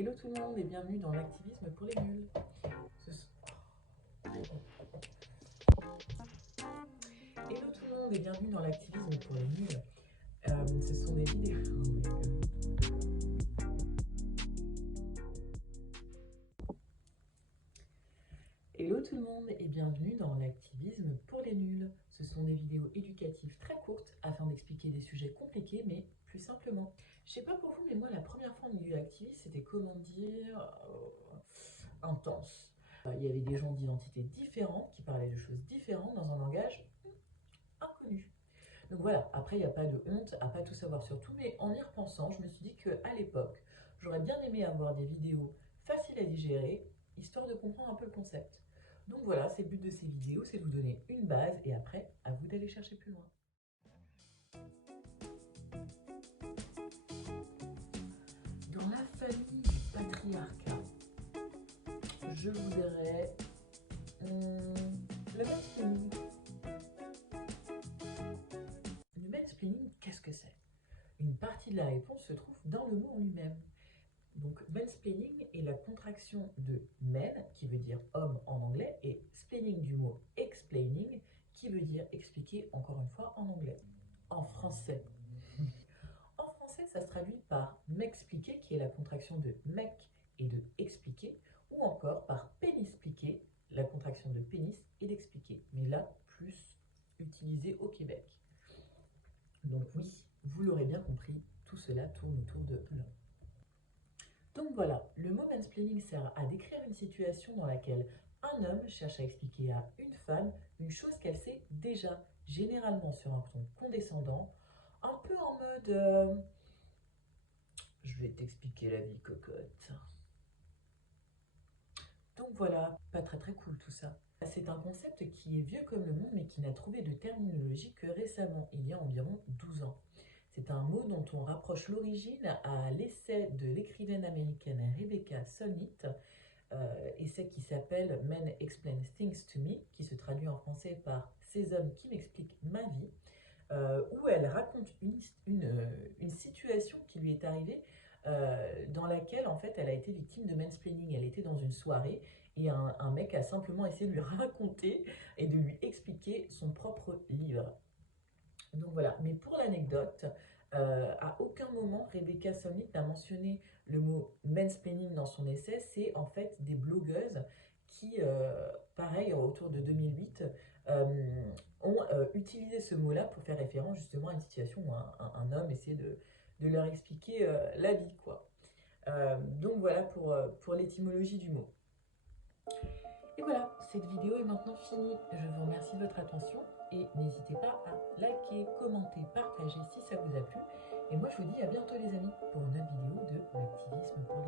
Hello tout le monde et bienvenue dans l'activisme pour les nuls. Hello tout le monde et bienvenue dans l'activisme pour les nuls. Ce sont des vidéos. Hello tout le monde et bienvenue dans l'activisme pour les nuls. Ce sont des vidéos éducatives très courtes afin d'expliquer des sujets compliqués mais plus simplement. Je sais pas pour vous mais moi la première fois en milieu activiste c'était comment dire intense. Il y avait des gens d'identités différentes qui parlaient de choses différentes dans un langage inconnu. Donc voilà, après il n'y a pas de honte à pas tout savoir sur tout, mais en y repensant, je me suis dit qu'à l'époque, j'aurais bien aimé avoir des vidéos faciles à digérer, histoire de comprendre un peu le concept. Donc voilà, c'est le but de ces vidéos, c'est de vous donner une base et après, à vous d'aller chercher plus loin. Dans la famille du patriarcat, je vous dirais le mansplaining. Le mansplaining, qu'est-ce que c'est? Une partie de la réponse se trouve dans le mot en lui-même. Donc, mansplaining est la contraction de men, qui veut dire homme en anglais, et splaining du mot explaining, qui veut dire expliquer encore une fois en anglais. En français. En français, ça se traduit par m'expliquer, qui est la contraction de mec et de expliquer, ou encore par pénispliquer, la contraction de pénis et d'expliquer. Mais là, plus utilisé au Québec. Donc oui, vous l'aurez bien compris, tout cela tourne autour de l'homme. Donc voilà, le mot mansplaining sert à décrire une situation dans laquelle un homme cherche à expliquer à une femme une chose qu'elle sait déjà, généralement sur un ton condescendant, un peu en mode je vais t'expliquer la vie, cocotte. Donc voilà, pas très cool tout ça. C'est un concept qui est vieux comme le monde mais qui n'a trouvé de terminologie que récemment, il y a environ 12 ans. C'est un mot dont on rapproche l'origine à l'essai de l'écrivaine américaine Rebecca Solnit, essai qui s'appelle Men Explain Things to Me, qui se traduit en français par Ces hommes qui m'expliquent ma vie, où elle raconte une situation qui lui est arrivée dans laquelle en fait elle a été victime de mansplaining. Elle était dans une soirée et un mec a simplement essayé de lui raconter et de lui expliquer son propre livre. Donc voilà, mais pour l'anecdote, à aucun moment Rebecca Solnit n'a mentionné le mot mansplaining dans son essai. C'est en fait des blogueuses qui, pareil, autour de 2008, ont utilisé ce mot-là pour faire référence justement à une situation où un homme essaie de leur expliquer la vie, quoi. Donc voilà pour l'étymologie du mot. Et voilà, cette vidéo est maintenant finie. Je vous remercie de votre attention et n'hésitez pas à liker, commenter, partager si ça vous a plu. Et moi je vous dis à bientôt les amis pour une autre vidéo de l'activisme pour